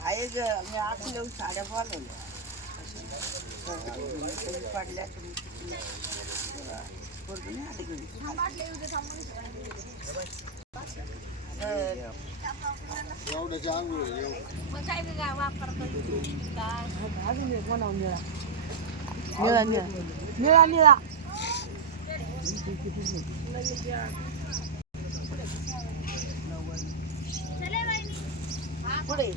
आहे ग मी आखल्या साड्या बोलवल्या. पडल्या तुम्ही पोरगी नाही आली घरी. अजून एक म्हणावं निळा निळा निळा निळा निळा पुढे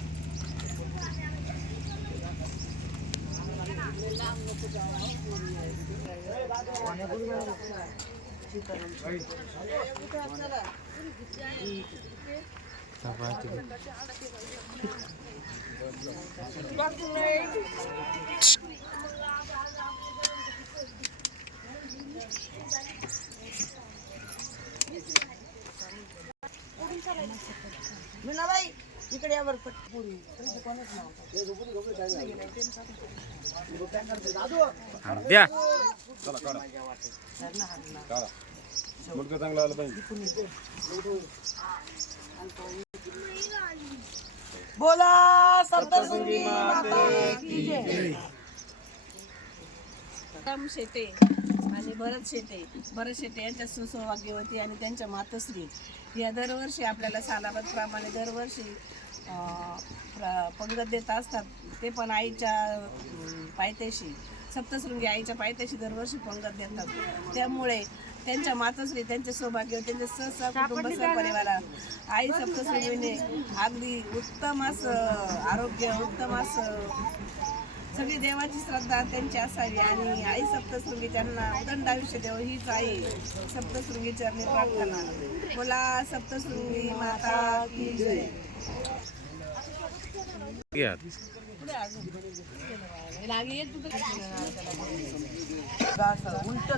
मीनाबाई इकडे यावर पटपुरी द्या. मुलगा चांगला आला पाहिजे. बोला राम शेटे आणि भरत शेटे. भरत शेटे यांच्या सुसौभाग्यवती आणि त्यांच्या मातोश्री. या दरवर्षी आपल्याला सालाबादप्रमाणे दरवर्षी पंगत देत असतात. ते पण आईच्या पायथ्याशी सप्तशृंगी आईच्या पायथ्याशी दरवर्षी पंगत देतात. त्यामुळे त्यांच्या मातोश्री त्यांचे सौभाग्य त्यांचे सहसा कुटुंब सहपरिवारा आई सप्तशृंगीने अगदी उत्तम असं आरोग्य उत्तम असं सगळी देवाची श्रद्धा त्यांची असावी आणि आई सप्तशृंगी त्यांना उदंड आयुष्य देव हीच आई सप्तशृंगी चरणी प्रार्थना. बोला सप्तशृंगी माता की जय. घ्या पुढे अजून लागे येत तुझं असं उलट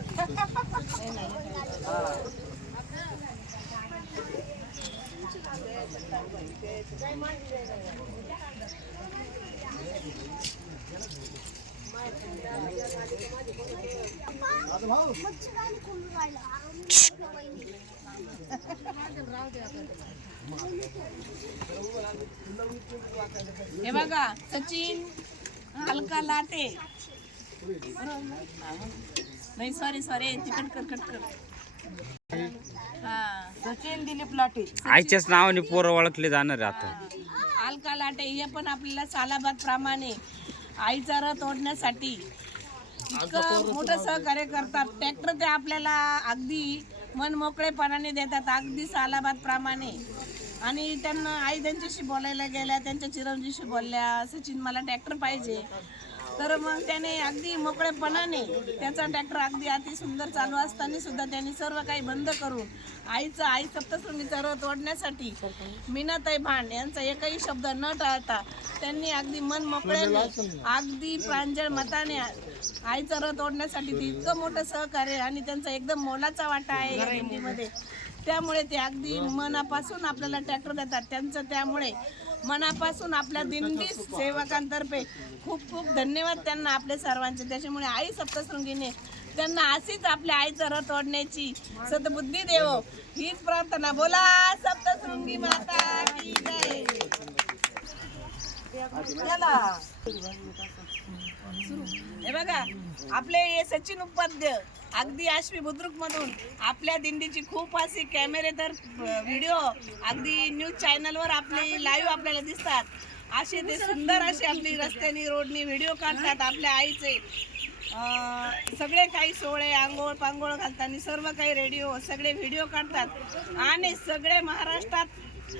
हे बघा सचिन हलका लाटे. नाही सॉरी सॉरी तिकट कर कट कर. हा. सचिन दिलीप लाटे. आईच्याच नावाने पोरं ओळखले जाणार आहे आता अलका लाटे हे पण आपल्याला सालाबाद प्रमाणे आईचा रथ ओढण्यासाठी इतकं मोठं सहकार्य करतात. ट्रॅक्टर ते आपल्याला अगदी मन मोकळेपणाने देतात अगदी सालाबाद प्रमाणे. आणि त्यांना आई त्यांच्याशी बोलायला गेल्या त्यांच्या चिरंजीशी बोलल्या सचिन मला ट्रॅक्टर पाहिजे. तर मग त्याने अगदी मोकळेपणाने त्याचा ट्रॅक्टर अगदी अति सुंदर चालू असताना सुद्धा त्यांनी सर्व काही बंद करून आईचं आई सप्तशृंगीचा रथ ओढण्यासाठी मीनाताई भांड यांचा एकही शब्द न टाळता त्यांनी अगदी मन मोकळ्याने अगदी प्रांजळ मताने आईचा रथ ओढण्यासाठी ते इतकं मोठं सहकार्य आणि त्यांचा एकदम मोलाचा वाटा आहे या त्यामुळे ते अगदी मनापासून आपल्याला ट्रॅक्टर देतात. त्यांचं त्यामुळे मनापासून आपल्या दिंडी सेवकांतर्फे खूप खूप धन्यवाद त्यांना आपल्या सर्वांचे. त्याच्यामुळे आई सप्तशृंगीने त्यांना अशीच आपल्या आईचं रथ ओढण्याची सद्बुद्धी देव. हीच प्रार्थना. बोला सप्तशृंगी माता की जय. हे बघा आपले सचिन उपाध्याय अगदी आश्वी बुद्रुक मधून आपल्या दिंडीची खूप अशी कॅमेरे तर व्हिडिओ अगदी न्यूज चॅनलवर आपली लाईव्ह आपल्याला दिसतात. असे ते सुंदर असे आपली रस्त्यानी रोडनी व्हिडिओ काढतात आपल्या आईचे. सगळे काही सोहळे आंघोळ पांघोळ घालताना सर्व काही रेडिओ हो, सगळे व्हिडिओ काढतात. आणि सगळे महाराष्ट्रात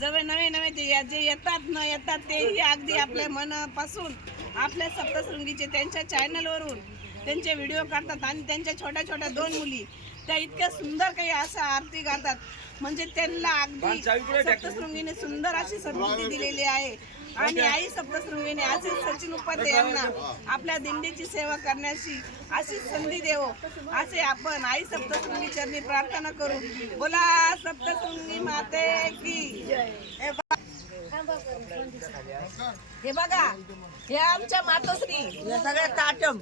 जवळ नवे नवे ते या- जे येतात न येतात तेही अगदी आपल्या मनापासून आपल्या सप्तशृंगीचे त्यांच्या चॅनलवरून त्यांचे व्हिडिओ काढतात आणि त्यांच्या छोट्या छोट्या दोन मुली त्या इतक्या सुंदर काही असं आरती गातात. म्हणजे त्यांना अगदी सप्तशृंगीने सुंदर अशी सद्बुद्धी दिलेली आहे. आणि आई सप्तशृंगीने असे सचिन उपाध्याय यांना आपल्या दिंडीची सेवा करण्याची अशी संधी देवो. असे आपण आई सप्तशृंगी चरणी प्रार्थना करू. बोला सप्तशृंगी माते की. हे बघा हे आमच्या मातोश्री हे सगळं ताटम.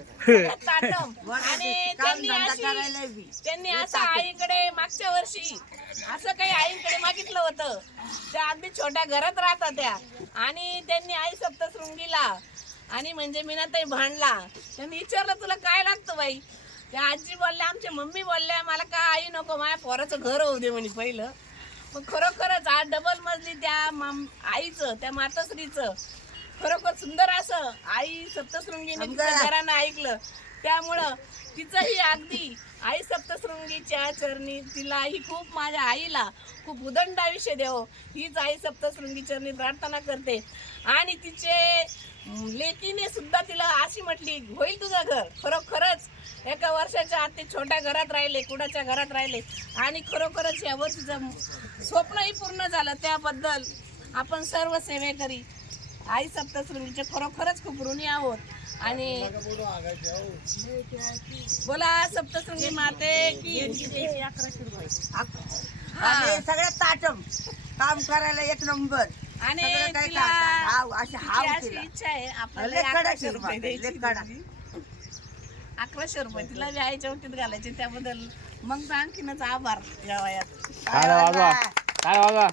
ताटम. आणि त्यांनी अशी त्यांनी असं आईकडे मागच्या वर्षी असं काही आईकडे मागितलं होतं. त्या अगदी छोट्या घरात राहतात त्या आणि त्यांनी आई सप्तशृंगीला आणि म्हणजे मीनाताई भांडला. त्यांनी विचारलं तुला काय लागतं बाई? त्या आजी बोलल्या आमच्या मम्मी बोलल्या मला काय आई नको? माझ्या पोराचं घर होऊ दे म्हणे पहिलं. मग खरोखरच आज डबल मजली त्या माम आईचं त्या मातोश्रीचं. खरोखर सुंदर असं. आई सप्तशृंगीने घरानं ऐकलं. त्यामुळं तिचंही अगदी आई सप्तशृंगीच्या चरणी तिला ही खूप माझ्या आईला खूप उदंड आयुष्य देव. हीच आई सप्तशृंगी चरणी प्रार्थना करते. आणि तिचे लेकीने सुद्धा तिला अशी म्हटली होईल तुझं घर. खरोखरच एका वर्षाच्या आत ते छोट्या घरात राहिले कुणाच्या घरात राहिले. आणि खरोखरच या वर्षीचं स्वप्नही पूर्ण झालं त्याबद्दल आपण सर्व सेवेकरी आई सप्तशृंगीचे खरोखरच खूप ऋणी आहोत. आणि बोला सप्तशृंगी माते की आणि हे सगळं ताटम. काम करायला एक नंबर. आणि अशी हाव अशी तिला. इच्छा आहे आपल्याला लय कडक अकराशे रुपये लय द्यायची कडक. अकराशे रुपये तिला बी आईच्या वटीत घालायचे त्याबद्दल मग तर आणखीनच आभार या वयात. काय वाजवा काय वाजवा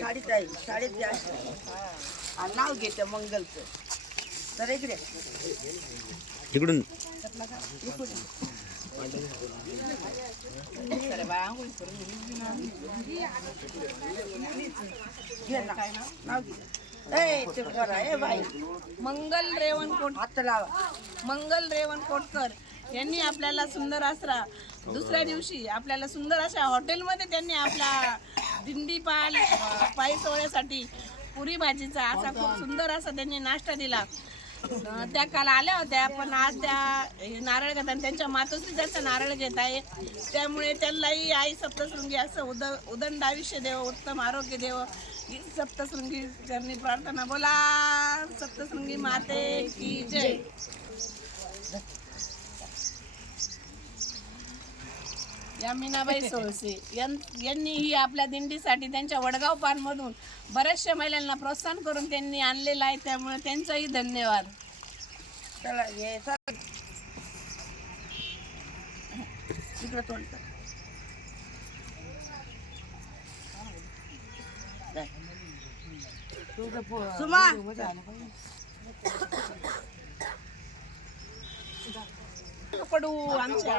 साडीच आहे आणि नाव घेते मंगलचं. तर इकडे. इकडून चला बाय, आंघोळ करून घे. घे ना नाव घे ए ते करा ए बाई मंगल रेवणकोट. हात लावा मंगल रेवणकोटकर यांनी आपल्याला सुंदर आसरा दुसऱ्या दिवशी आपल्याला सुंदर अशा हॉटेलमध्ये त्यांनी आपला दिंडी पाल पायी सोहळ्यासाठी पुरी भाजीचा असा खूप सुंदर असा त्यांनी नाश्ता दिला. त्या काल आल्या होत्या पण आज त्या नारळ घेतात आणि त्यांच्या मातोश्री जास्त नारळ घेत आहे त्यामुळे त्यांनाही आई सप्तशृंगी असं उद उदंड आयुष्य देव उत्तम आरोग्य देव. ही सप्तशृंगी चरणी प्रार्थना बोला सप्तशृंगी माते की जय. या मीनाबाई सोळसे यांनी ही आपल्या दिंडीसाठी त्यांच्या वडगाव पानमधून बऱ्याचशा महिलांना प्रोत्साहन करून त्यांनी आणलेलं आहे. त्यामुळे त्यांचाही धन्यवाद. चला इकडं तोंड सुमा. पडू आमच्या.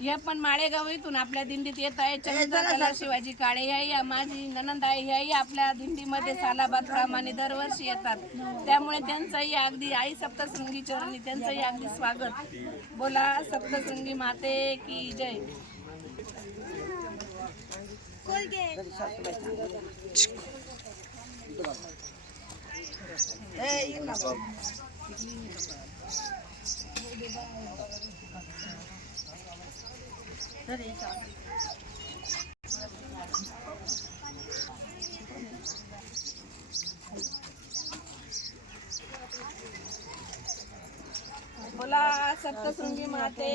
या पण माळेगाव इथून आपल्या दिंडीत येत आहे. चंद्रकला शिवाजी काळे ह्याही या माझी ननंद आहे ह्याही आपल्या दिंडीमध्ये सालाबाद प्रमाणे दरवर्षी येतात. त्यामुळे त्यांचंही अगदी आई सप्तशृंगी चरणी त्यांचंही अगदी स्वागत. बोला सप्तशृंगी माते की जय ए ये ना तर हे चालेल. बोला सप्तशृंगी माते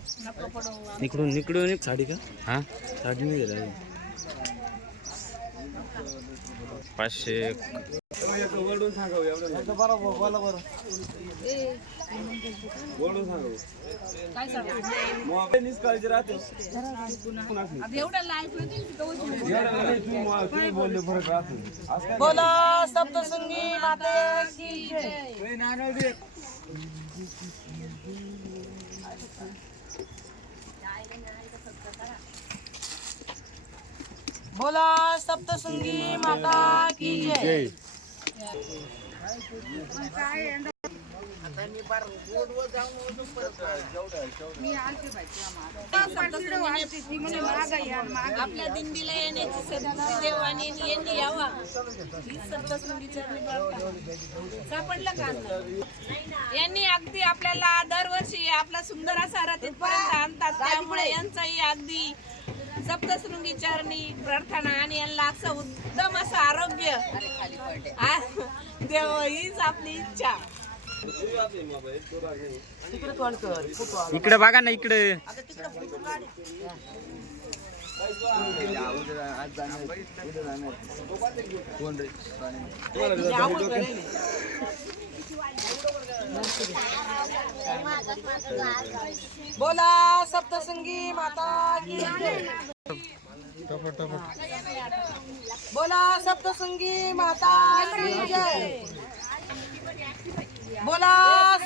हा, इकडून इकडून साडी का? हा? साडी नाही गेला पाचशे एक वरडून सांगावं एवढं वरडून सांगावं काय सांगू मग निष्काळजी राहते आता एवढं लाईफ तुम्ही बोलले फरक राहतो आज पाचशे बोला सप्तसंगी माते बोला सप्तशृंगी माता की जय. आपल्या दिंडीला येण्याची संधी देव आणि यांनी यावा. ही. सापडलं का? यांनी अगदी आपल्याला दरवर्षी आपला सुंदर असा रथ इथपर्यंत आणतात त्यामुळे यांचंही अगदी सप्तशृंगी चरणी प्रार्थना आणि यांना असं उत्तम असं आरोग्य. देव हीच आपली इच्छा. इकडे बघा ना इकडे. फुटू काढ बोला सप्तसंगी माता की बोला सप्तसंगी माता की जय. बोला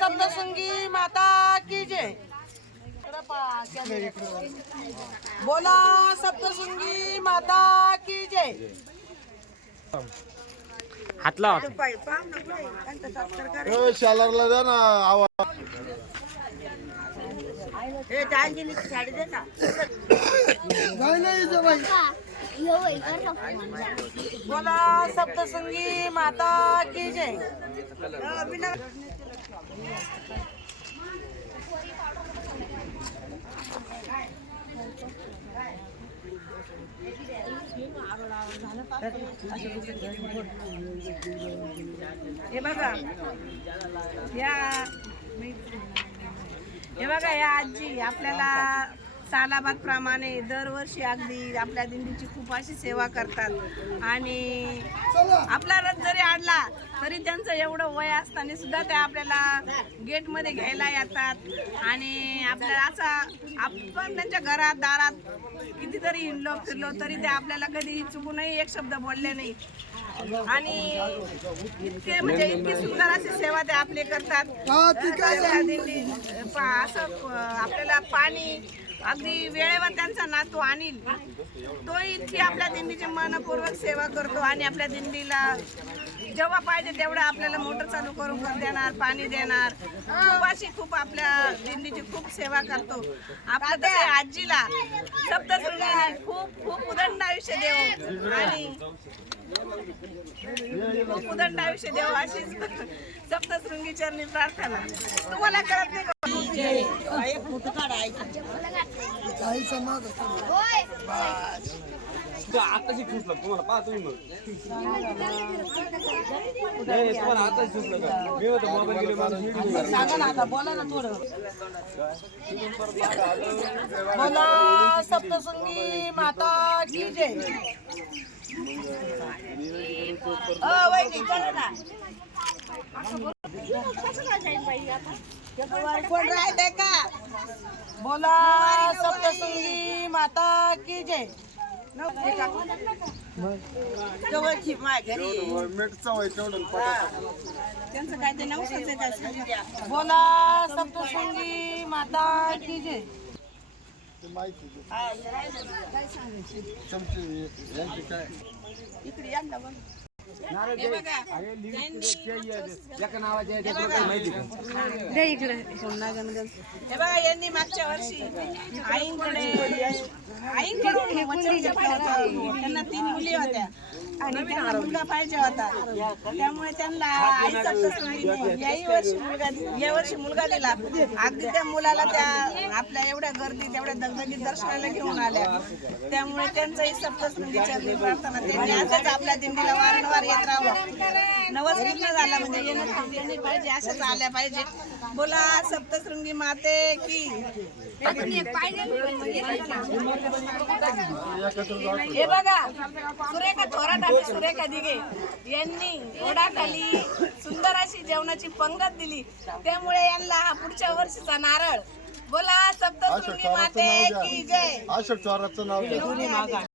सप्तसंगी माता की जय. बोला सप्तसंगी माता की जय. हात. लावा. शालरला द्या ना आवाज. बोला सप्तशृंगी माता की जय? अं, बिना- हे बघा. या हे बघा या आजी आपल्याला सालाबाद प्रमाणे दरवर्षी अगदी आपल्या दिंडीची खूप अशी सेवा करतात. आणि आपला रथ जरी आणला तरी त्यांचं एवढं वय असताना सुद्धा ते आपल्याला गेटमध्ये घ्यायला येतात. आणि आपल्याला असा आपण त्यांच्या घरात दारात कितीतरी हिंडलो फिरलो तरी ते आपल्याला कधी चुकूनही एक शब्द बोलले नाही. आणि इतके म्हणजे इतकी सुंदर अशी सेवा ते आपले करतात. दिंडी असं आपल्याला पाणी अगदी वेळेवर त्यांचा नातू आणील तो इतकी आपल्या दिंडीची मनपूर्वक सेवा करतो आणि आपल्या दिंडीला जेव्हा पाहिजे तेवढं आपल्याला मोटर चालू करून कर देणार पाणी देणार. खूप अशी खूप आपल्या दिंडीची खूप सेवा करतो. आपल्या त्या आजीला सप्तशृंगी खूप खूप उदंड आयुष्य देव. आणि खूप उदंड आयुष्य देव अशीच सप्तशृंगी चरणी प्रार्थना. तुम्हाला कळत नाही काही समाज आताची काढ लागतो तुम्हाला तुम्ही मग तुम्हाला आताच सुचलं का मी होतो मोबाईल गेले मला सांगा ना आता बोला ना थोडं बोला माता की जय अं, चला ना. कोण राहते का बोला सप्तशृंगी माता की जय जवळची घरी त्यांचं काय ते आहे. बोला सप्तशृंगी माता की जय माहिती इकडे या. हे बघा. हे यांनी मागच्या वर्षी आईंकडे आईंकडून. त्यांना तीन मुली होत्या. आणि त्यांना मुलगा पाहिजे होता. त्यामुळे त्यांना आई याही वर्षी मुलगा या वर्षी मुलगा दिला. अगदी त्या मुलाला त्या आपल्या एवढ्या गर्दीत एवढ्या दगदगीत दर्शनाला घेऊन आल्या. त्यामुळे त्यांचंही सप्तशृंगी चरणी प्रार्थना त्यांनी असंच आपल्या दिंडीला वारंवार येत राहावं. नवस पूर्ण झाला म्हणजे येणं येणे पाहिजे असंच आल्या पाहिजे. बोला सप्तशृंगी माते की? हे बघा सुरेखा थोरात आणि सुरेखा दिघे यांनी ओढाखाली सुंदर अशी जेवणाची पंगत दिली. त्यामुळे यांना हा पुढच्या वर्षीचा नारळ. बोला सप्तशृंगी माते की जय? अशोक चोराचं नाव